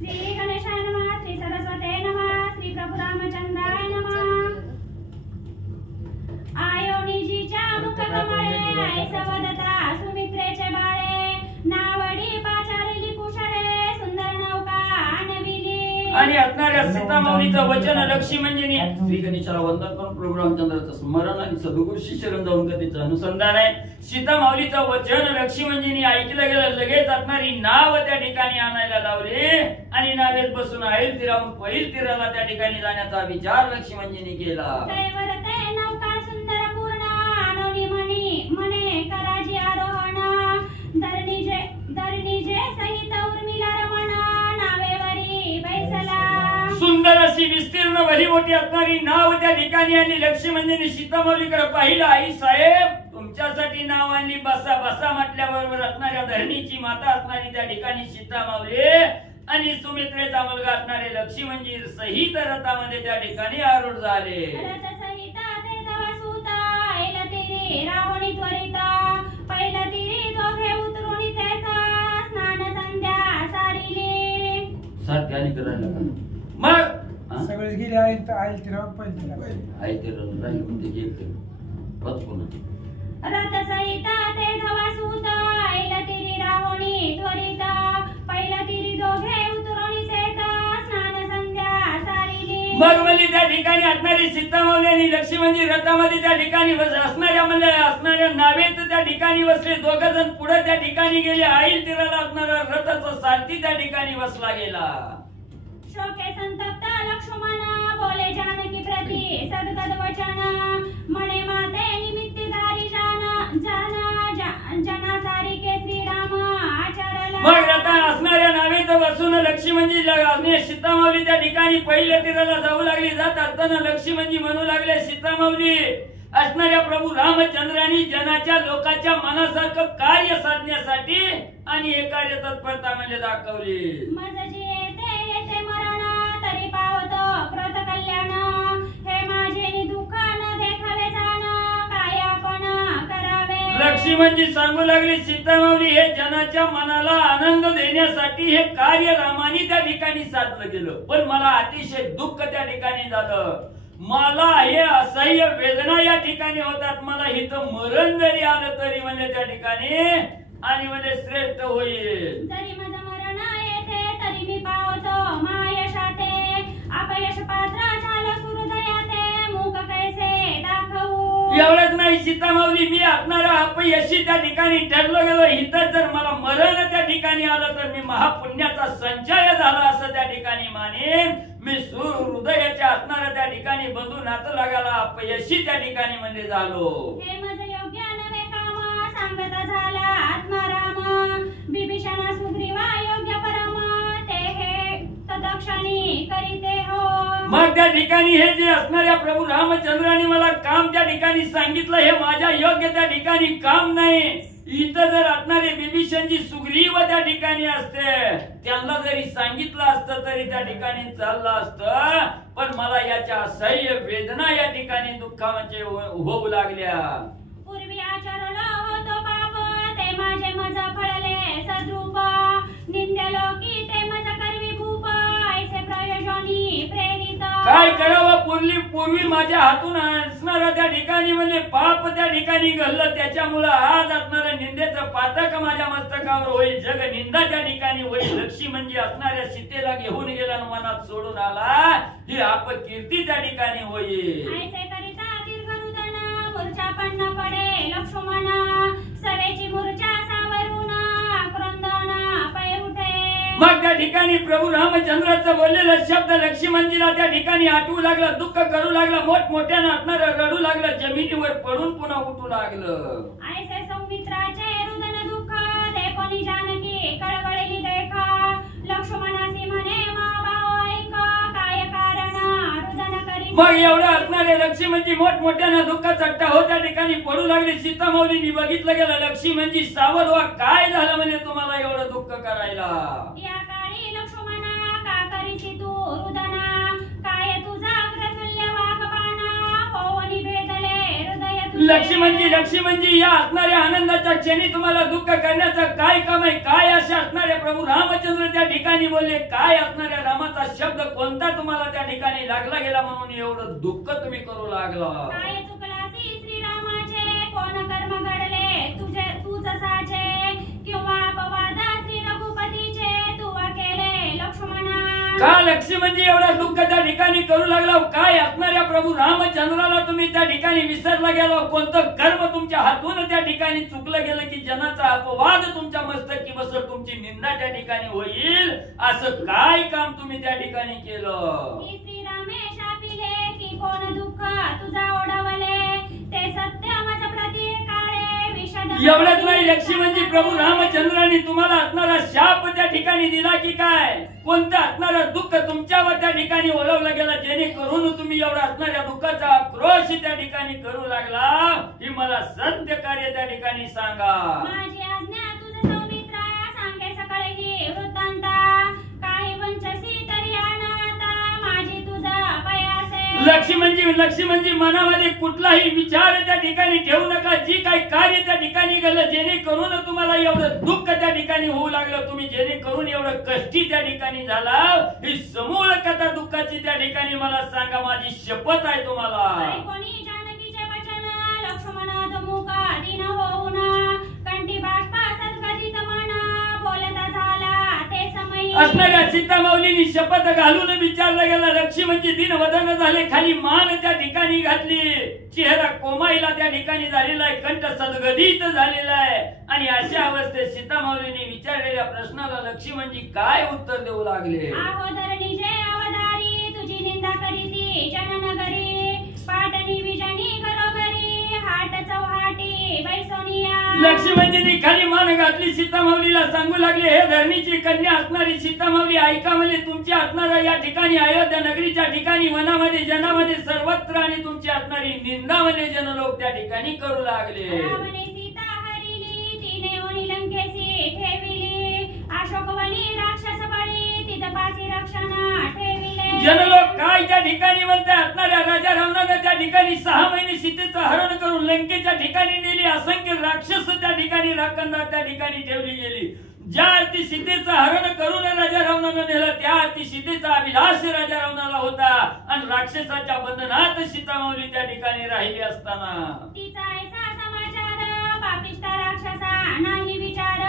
श्री गणेशाय नमः, श्री सरस्वते नमः, श्री प्रभु रामचंद्राय नमः। आयोनिजीच्या मुख कमळे ऐसव दत्ता सुमित्रेचे बाळे, नावडी पाचारली कुशळे सुंदर नौका आणविली। आणि असणाऱ्या सीतामाऊलीचं वचन लक्ष्मींनी श्री गणेशाला वंदन करून प्रभू रामचंद्राचं स्मरण आणि सद्गुरू शिष्य जाऊन अनुसंधान आहे। सीतामाऊलीचं वचन लक्ष्मींनी ऐकलं गेलं, लगेच असणारी नाव त्या ठिकाणी आणायला लावली आणि नावेत बसून ऐल तीराहून पैल तीराला त्या ठिकाणी जाण्याचा विचार लक्ष्मींनी केला। नौका सुंदर पूर्ण आणोनी म्हणे कराजी आरोहण, धरणीजे सहित उर्मिला रमण, नावेवरी बैसला। सुंदर अशी विस्तीर्ण भली मोठी असणारी नाव त्या ठिकाणी आणि लक्ष्मींनी सीतामाऊलीकडे पाहिलं, आई साहेब तुमच्यासाठी नाव आणली, बसा बसा म्हटल्याबरोबर असणाऱ्या धरणीची माता असणारी त्या ठिकाणी सीतामाऊली आणि सुमित्रेचा मुलगा असणारे लक्ष्मणजी सहित रथामध्ये त्या ठिकाणी आरूढ झाले। रावणी त्वरित पहिला तीरी दोघे उतरून तेथा स्नान संध्या सारिली। सात गाणी करायला मग सगळे गेले आई तीरावर पहिला आई तीरावर राहिले म्हणजे जे पद पुन्हा रथ सहित ते धवासूत ऐला तीरी रावणी त्वरित पहिला तीरी दोघे उतरून तेथा स्नान संध्या सारिली। मग म्हणजे त्या ठिकाणी असणारी सीतामाऊली आणि लक्ष्मणजी रथामध्ये त्या ठिकाणी असणाऱ्या म्हणजे असणाऱ्या नावेत त्या ठिकाणी बसले, दोघ जण पुढे त्या ठिकाणी गेले। आईल तीराला असणारा रथाचा सारथी त्या ठिकाणी बसला गेला। शोके संतप्त लक्ष्मण बोले जानकी प्रती सद्गद वचन, म्हणे माते निमित्तधारी जना सारिके श्रीराम आचरला। मग रथा असणाऱ्या नावेत बसून लक्ष्मणजी सीतामाऊली त्या ठिकाणी पहिल्या तीराला जाऊ लागली। जात असताना लक्ष्मणजी म्हणू लागले, सीतामाऊली असणाऱ्या प्रभू रामचंद्रांनी जनाच्या लोकांच्या मनासारखं कार्य साधण्यासाठी आणि हे कार्य तत्परता म्हणजे दाखवली। मजजी येते मरण तरी पावतो प्रत कल्याण, हे माझे दुःख न देखावे जाण काय आपण करावे। लक्ष्मणजी सांगू लागले, सीतामाऊली हे जनाच्या मनाला आनंद देण्यासाठी हे कार्य रामाने त्या ठिकाणी साधलं गेलं, पण मला अतिशय दुःख त्या ठिकाणी झालं। मला हे असह्य वेदना या ठिकाणी होतात, मला इथं मरण जरी आलं तरी म्हणजे त्या ठिकाणी आणि म्हणजे श्रेष्ठ होईल। जरी माझं मरण येते तरी मी पावतो महायशाते, अपयश पात्र झालं सुहृदयाते मुख कैसे दाखवू। एवढंच नाही सीतामाऊली, मी असणारा अपयशी त्या ठिकाणी ठरलो गेलो, इथं जर मला मरण त्या ठिकाणी आलं तर मी महापुण्याचा संचय झाला असं त्या ठिकाणी मानेन। मी हृदयाच्या असणाऱ्या त्या ठिकाणी बंधू नातं लागायला अपयशी त्या ठिकाणी म्हणजे झालो। हे माझं योग्य नवे काम सांगता झाला आत्माराम, बिभीषण सुग्रीवा योग्य परम, ते हे तदक्षणी करीते हो। मग त्या ठिकाणी हे जे असणाऱ्या प्रभू रामचंद्रांनी मला काम त्या ठिकाणी सांगितलं, हे माझ्या योग्य त्या ठिकाणी काम नाही। इथं जर असणारे बिभीषणजी सुग्रीव त्या ठिकाणी असते, त्यांना जरी सांगितलं असतं तरी त्या ठिकाणी चाललं असतं, पण मला याच्या असह्य वेदना या ठिकाणी दुःखाचे होऊ लागल्या। पूर्वी आचरलो होतो पाप ते माझे मज फळले सद्रूप, निंद्य लोकी ते मज करवी भूप, ऐसे प्रयोजनी प्रेरित। काय करावं, पूर्वी माझ्या हातून असणारा त्या ठिकाणी म्हणजे पाप त्या ठिकाणी घडलं, त्याच्यामुळे आज असणाऱ्या निंदेचं पातक माझ्या मस्तकावर होईल, जग निंदा त्या ठिकाणी होईल। लक्ष्मणजी असणाऱ्या सीतेला घेऊन गेला आणि मनात सोडून आला, ही अपकीर्ती त्या ठिकाणी होईल। ऐसे करिता दीर्घरुदन मूर्छा पडन पडे लक्ष्मण, सवेची मूर्छा सावरून आक्रंदन पै उठे। मग त्या ठिकाणी प्रभू रामचंद्राचं बोललेलं शब्द लक्ष्मणजीला त्या ठिकाणी आठवू लागलं, दुःख करू लागलं, मोठमोठ्यानं असणारं रडू लागलं, जमिनीवर पडून पुन्हा उठू लागलं। ऐसे सौमित्राचे रुदन दुःख ते कोणी जानकी कळवळली देखा, लक्ष्मणासी म्हणे मा भाव ऐक काय कारण रुदन करी। मग एवढं असणारे लक्ष्मणजी मोठमोठ्यानं दुःख चट्टा हो त्या ठिकाणी पडू लागले। सीतामाऊलींनी बघितलं गेलं, लक्ष्मणजी सावध व्हा, काय झालं म्हणजे तुम्हाला एवढं दुःख करायला। या काळी लक्ष्मणा का करीसी तू रुदना, काय तुझा अग्रतुल्य वाघबाणा होवनी भेदले हृदय तुझे। लक्ष्मणजी या असणाऱ्या आनंदाच्या क्षणी तुम्हाला दुःख करण्याचं काय काम आहे? काय असे असणारे प्रभू रामचंद्र त्या ठिकाणी बोलले? काय असणाऱ्या रामाचा शब्द कोणता तुम्हाला त्या ठिकाणी लागला गेला म्हणून एवढं दुःख तुम्ही करू लागला? काय चुकलासी श्रीरामाचे कोण कर्म घडले तू जसाचे किंवा अपवाद श्री रघुपतीचे तू केले लक्ष्मणा? का लक्ष्मणजी एवढा दुःख त्या ठिकाणी करू लागला? काय असणाऱ्या प्रभू रामचंद्राला तुम्ही त्या ठिकाणी विसरला गेला? कोणतं कर्म तुमच्या हातून त्या ठिकाणी चुकलं गेलं की जनाचा अपवाद तुमच्या मस्तकी बसर, तुमची निंदा त्या ठिकाणी होईल? असं काय काम तुम्ही त्या ठिकाणी केलं? श्रीरामे शापिले की कोण दुःख तुझा ओढवले ते सत्य माझ प्रतिकारे विषद. एवढंच नाही लक्ष्मणजी, प्रभू रामचंद्राने तुम्हाला असणारा शाप त्या ठिकाणी दिला की काय? कोणतं असणारं दुःख तुमच्यावर त्या ठिकाणी ओढवलं गेलं जेणेकरून तुम्ही एवढा असणाऱ्या दुःखाचा आक्रोश त्या ठिकाणी करू लागला? ही मला सत्य कार्य त्या ठिकाणी सांगा. माझी आज्ञा तुझ सौमित्रा सांगे सकळे ही वृत्तांता काही वंचसी तरी अनाथा माझी तुझा पयासे. लक्ष्मणजी मनामध्ये कुठलाही विचार त्या ठिकाणी ठेवू नका. जी काही कार्य त्या ठिकाणी गेलं जेणेकरून तुम्हाला एवढं दुःख त्या ठिकाणी होऊ लागलं, तुम्ही जेणेकरून एवढं कष्टी त्या ठिकाणी झाला, ही समूळ कथा दुःखाची त्या ठिकाणी मला सांगा. माझी शपथ आहे तुम्हाला. कोणी जानकीचे वचन लक्ष्मण मुका दिन होऊन कंठी बाष्पा सद्गतीत मना बोलता झाला ते समय. असणाऱ्या सीतामाऊलीनी शपथ घालून विचारलं गेलं. लक्ष्मणजी दिनवदन झाले, खाली मान त्या ठिकाणी घातली, चेहरा कोमाईला त्या ठिकाणी झालेला आहे, कंठ सद्गदित झालेला आहे. आणि अशा अवस्थेत सीतामाऊलीने विचारलेल्या प्रश्नाला लक्ष्मणजी काय उत्तर देऊ लागले? अहोधरणीचे अवतारी तुझी निंदा करीती जननगरी पाटणी विजनी घरोघरी हाट चौहाटी बैसोनिया. लक्ष्मणजींनी खाली मान घातली, सीतामाऊलीला सांगू लागले, हे धरणीची कन्या असणारी सीतामाऊली, ऐका म्हणजे तुमची असणारा या ठिकाणी अयोध्या नगरीच्या ठिकाणी वनामध्ये जनामध्ये सर्वत्र आणि तुमची असणारी निंदा म्हणजे जनलोक त्या ठिकाणी करू लागले. रावणे सीता हरिली तिने ओणी लंकेसी ठेविली अशोकवनी राक्षस बळी तिथपासी रक्षण ठेविले. जनलोक काय त्या ठिकाणी म्हणतात? असणाऱ्या राजा रावणाने त्या ठिकाणी 6 महिने सीतेचं हरण करून लंकेच्या ठिकाणी नेली. असंख्य राक्षस त्या ठिकाणी राखणदार त्या ठिकाणी ठेवली गेली. ज्या अर्थी सीतेचं हरण करून राजा रावणानं नेलं, त्या अर्थी सीतेचा अभिलाष राजा रावणाला होता आणि राक्षसाच्या बंधनात सीतामाऊली त्या ठिकाणी राहिली असताना तिचा ऐसा समाचार पापिष्ट राक्षसा नाही विचार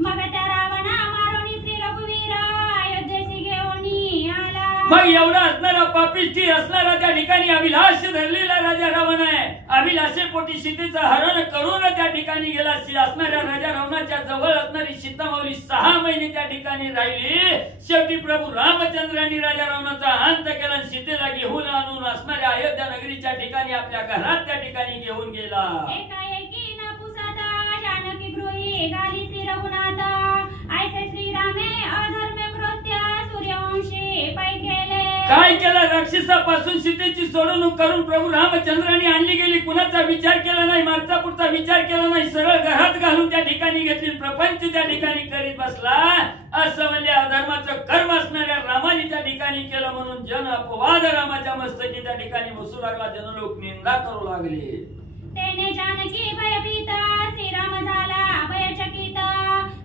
मग त्या रावणा मारोनी श्री रघुवीर अयोध्येसी घेऊन आला. मग एवढा असणारा पापिष्ठी असणारा त्या ठिकाणी अभिलाष धरलेला राजा रावण आहे. अभिलाषेपोटी सीतेचं हरण करून त्या ठिकाणी गेला. असणाऱ्या राजा रावणाच्या जवळ असणारी सीतामाऊली 6 महिने त्या ठिकाणी राहिली. शेवटी प्रभू रामचंद्रांनी राजा रावणाचा अंत केला, सीतेला घेऊन आणून असणाऱ्या अयोध्या नगरीच्या ठिकाणी आपल्या घरात त्या ठिकाणी घेऊन गेला. एकाएकी न पुसता जानकी गृही घाली श्री रघुनाथ ऐसे श्रीरामे अधर्म कृत्य सूर्यवंशी पै गेले. काय केलं? राक्षसापासून सीतेची सोडवणूक करून प्रभू रामचंद्रांनी आणली गेली. कुणाचा विचार केला नाही, मागचा पुढचा विचार केला नाही, सरळ घरात घालून त्या ठिकाणी घेतली, प्रपंच त्या ठिकाणी करीत बसला. असं म्हणजे अधर्माचं कर्म असणाऱ्या रामाने त्या ठिकाणी केलं म्हणून जन अपवाद रामाच्या मस्तकी त्या ठिकाणी बसू लागला, जनलोक निंदा करू लागले. तेने जानकी भयभीत श्रीराम झाला भयचकित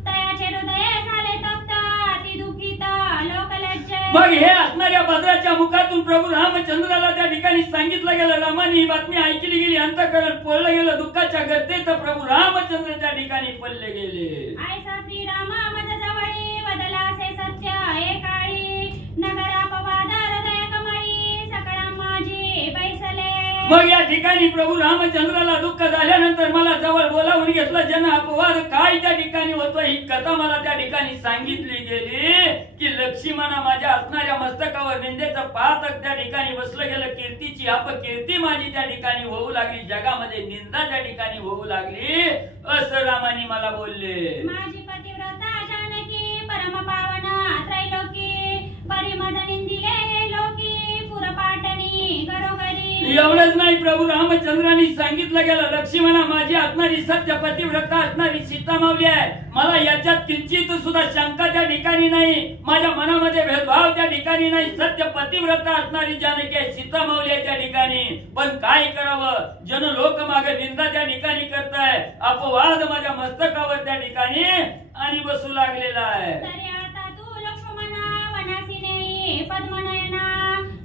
तयाचे हृदय झाले तप्त अति दुःखित लोकलज्जे. मग हे असणाऱ्या भद्राच्या मुखातून प्रभू रामचंद्राला त्या ठिकाणी सांगितलं गेलं. रामाने ही बातमी ऐकली गेली, अंतःकरण पोळलं गेलं. दुःखाच्या गर्तेत प्रभू रामचंद्र त्या ठिकाणी पडले गेले. ऐसा श्रीराम मज जवळी बदलासे सत्य एकाळी नगरापवाद हृदय कमळी सकळा माझी बैसले. मग या ठिकाणी प्रभू रामचंद्राला दुःख झाल्यानंतर मला जवळ बोलावून घेतलं. जन अपवाद काय त्या ठिकाणी होतो ही कथा मला त्या ठिकाणी सांगितली गेली की लक्ष्मणा माझ्या असणाऱ्या मस्तकावर निंदेचं पातक त्या ठिकाणी बसलं गेलं. कीर्तीची अपकीर्ती माझी त्या ठिकाणी होऊ लागली, जगामध्ये निंदा त्या ठिकाणी होऊ लागली असं रामाने मला बोलले. माझी पतिव्रता जानकी परम पावन त्रैलोकी परिमद निंदिले लोकी पुरपाटणी घरोघरी. एवढंच नाही, प्रभू रामचंद्रांनी सांगितलं गेलं, लक्ष्मणा माझी असणारी सत्य पतिव्रता असणारी सीता मावली आहे. मला याच्यात किंचित सुद्धा शंका त्या ठिकाणी नाही, माझ्या मनामध्ये भेदभाव त्या ठिकाणी नाही. सत्य पतिव्रता असणारी जानकी आहे, सीता मावली आहे त्या ठिकाणी. पण काय करावं, जन लोक मागे निंदा त्या ठिकाणी करताय, अपवाद माझ्या मस्तकावर त्या ठिकाणी आणि बसू लागलेला आहे. तरी आता तू लक्ष्मणा वनासी नेई पद्मनयना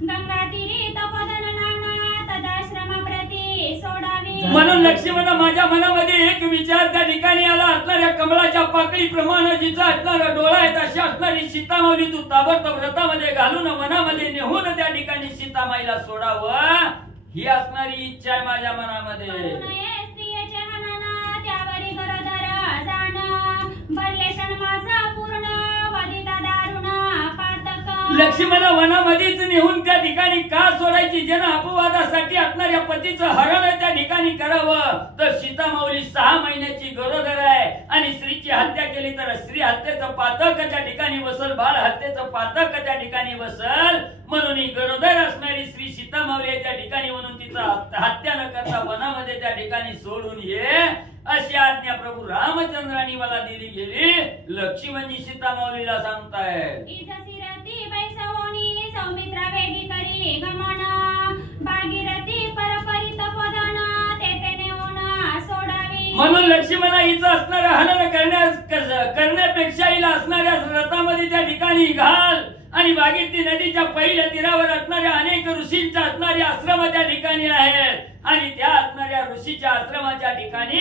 गंगा तीरी तपदननाना तदाश्रम प्रती सोडावी. म्हणून लक्ष्मणा माझ्या मनामध्ये एक विचार त्या ठिकाणी आला, असणाऱ्या कमळाच्या पाकळी प्रमाणे जिचा असणारा डोळा आहे तशी असणारी सीतामाऊली तू ताबडतोब रथामध्ये घालून वनामध्ये नेहून त्या ठिकाणी सीतामाईला सोडावं, ही असणारी इच्छा आहे माझ्या मनामध्ये. स्त्रियेचे हनन त्यावरी गरोदर जाण भरले क्षण माझा पूर्ण वदिता दारुण पातक. लक्ष्मणा वनामध्येच नेहून त्या ठिकाणी का सोडायची, जन अपवादासाठी असणाऱ्या पतीचं हरण त्या ठिकाणी करावं. तर सीतामाऊली 6 महिन्याची गरोदर आहे आणि स्त्रीची हत्या केली तर स्त्री हत्येचं पातक त्या ठिकाणी बसल, बाळ हत्येचं पातक त्या ठिकाणी बसल. म्हणून ही गरोदर असणारी स्त्री सीतामाऊली त्या ठिकाणी, म्हणून तिचा हत्या न करता वनामध्ये त्या ठिकाणी सोडून ये अशी आज्ञा प्रभू रामचंद्रांनी मला दिली गेली. लक्ष्मणजी सीतामाऊलीला सांगताय, इजसिरती बैसवोनी सौमित्रा वेगी करी गमन भागीरथी परपरित पदन तेथे नेऊन सोडावी. म्हणून लक्ष्मणा हिचं असणारं हनन करण्यापेक्षा हिला असणाऱ्या रथामध्ये त्या ठिकाणी घाल आणि भागीरथी नदीच्या पहिल्या तीरावर असणाऱ्या अनेक ऋषींच्या असणारे आश्रम त्या ठिकाणी आहेत आणि त्या असणाऱ्या ऋषीच्या आश्रमाच्या ठिकाणी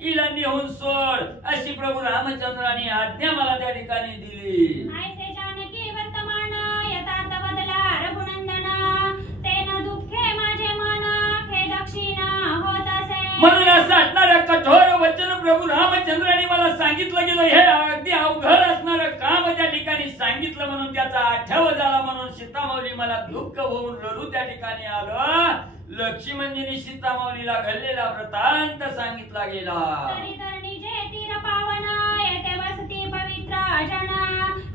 हिला नेऊन सोड अशी प्रभू रामचंद्रांनी आज्ञा मला त्या ठिकाणी दिली. ऐसे जानकी वर्तमान यथार्थ बदला रघुनंदन तेन दुःखे माझे मन खेदक्षीण होत असे. म्हणून असं असणारं कठोर वचन प्रभू रामचंद्रांनी मला सांगितलं गेलं, हे अगदी अवघड असणारं काम त्या ठिकाणी सांगितलं. म्हणून त्याचा आठव झाला, म्हणून सीतामाऊली मला दुःख होऊन रडू त्या ठिकाणी आलं. लक्ष्मणजींनी सीतामाऊलीला घडलेला वृत्तांत सांगितला गेला. तरी धरणी जे तीर पावन येथे वसती पवित्र जन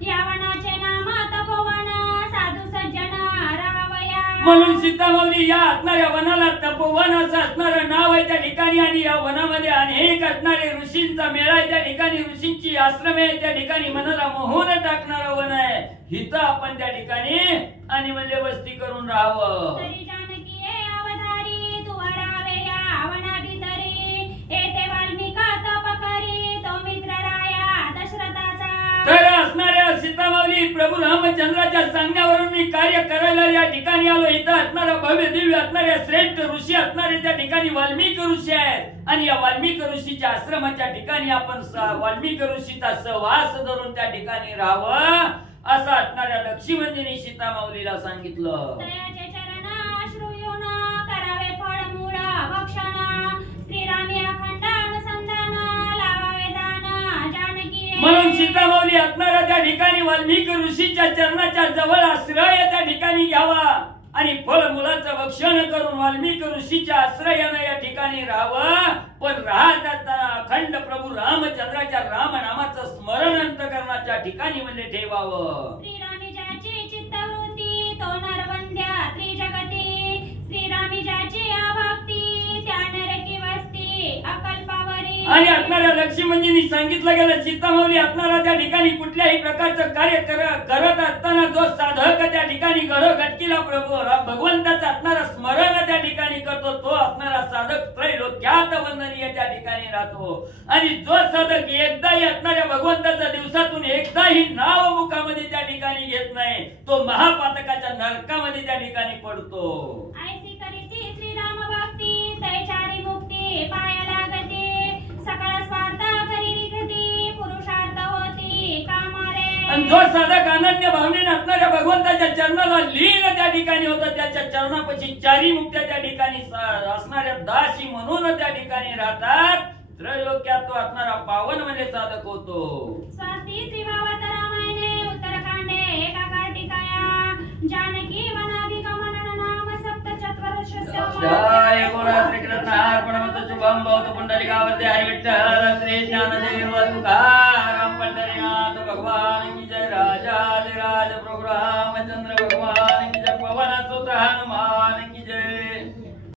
यावनाचे नाम तपोवन साधू सज्जन रावया. म्हणून सीतामाऊली या असणाऱ्या वनाला तपोवन असं असणारं नाव आहे त्या ठिकाणी आणि या वनामध्ये अनेक असणारे ऋषींचा मेळा आहे त्या ठिकाणी, ऋषींची आश्रम आहे त्या ठिकाणी, मनाला मोहून टाकणारं वन आहे. हिथं आपण त्या ठिकाणी आणि म्हणजे वस्ती करून राहावं. तरी जानकी अवधारी तू रावे या वनाभितरी येथे वाल्मिका तप करी तो मित्र राया दशरथाचा. तर असणाऱ्या सीतामाऊली प्रभू रामचंद्राच्या सांगण्यावरून मी कार्य करायला या ठिकाणी आलो. इथं असणारा भव्य दिव्य असणाऱ्या श्रेष्ठ ऋषी असणारे त्या ठिकाणी वाल्मिक ऋषी आहेत आणि या वाल्मिक ऋषीच्या आश्रमाच्या ठिकाणी आपण वाल्मिक ऋषीचा सहवास धरून त्या ठिकाणी राहावं असं असणाऱ्या लक्ष्मणजींनी सीतामाऊलीला सांगितलं. दयाचे चरण अश्रुयून करावे फळ मूळ भक्षण श्रीरामी अखंड अनुसंधान लावावे दान जानकी. म्हणून सीतामाऊली असणाऱ्या त्या ठिकाणी वाल्मिक ऋषीच्या चरणाच्या जवळ आश्रय त्या ठिकाणी घ्यावा आणि फळ मुलाचं भक्षण करून वाल्मिक ऋषीच्या आश्रयानं या ठिकाणी राहावं. पण राहत असताना अखंड प्रभू रामचंद्राच्या रामनामाचं स्मरण अंतकरणाच्या ठिकाणी म्हणजे ठेवावं. श्रीरामी ज्याची चित्तवृत्ती तो नरवंद्या त्रिजगती श्रीरामी ज्याची अभक्ती त्या नरकी वस्ती अकल्पावरी. आणि असणाऱ्या लक्ष्मणजींनी सांगितलं गेलं, सीतामाऊली असणारा त्या ठिकाणी कुठल्याही प्रकारचं कार्य करत असताना जो साधक त्या ठिकाणी घरोघटकीला प्रभू भगवंताचं असणारा स्मरण त्या ठिकाणी करतो तो असणारा साधक त्रैलोक्यात वंदनीय त्या ठिकाणी राहतो. आणि जो साधक एकदाही असणाऱ्या भगवंताचा दिवसातून एकदाही नाव मुखामध्ये त्या ठिकाणी घेत नाही तो महापातकाच्या नरकामध्ये त्या ठिकाणी पडतो. ऐसी करीती श्रीराम भक्ती तैचारी मुक्ती पाया लागते सकळ स्वार्थ करी रिखती पुरुषार्थ होती कामारे. आणि जो साधक अनन्य भावनेने असणाऱ्या भगवंताच्या चरणाला लीन त्या ठिकाणी होतं त्याच्या चरणापाशी चारी मुक्त्या त्या ठिकाणी असणाऱ्या दासी म्हणून त्या ठिकाणी राहतात. त्रैलोक्यात तो असणारा पावन म्हणजे साधक होतो. स्वाती श्रीभावत रामायणे उत्तरकांडे एका कार्तिकाया जानकी वनाधिगमन नाम सप्त चत्वारिंशत्. जय बोला श्रीकृष्ण अर्पणमस्तु शुभम भवतु पुंडलिकावरती हरि विठ्ठल श्री ज्ञानदेव तुकाराम पंढरीनाथ भगवान की जय. राजाधिराज प्रभु रामचंद्र भगवान की जय. पवन सुत हनुमान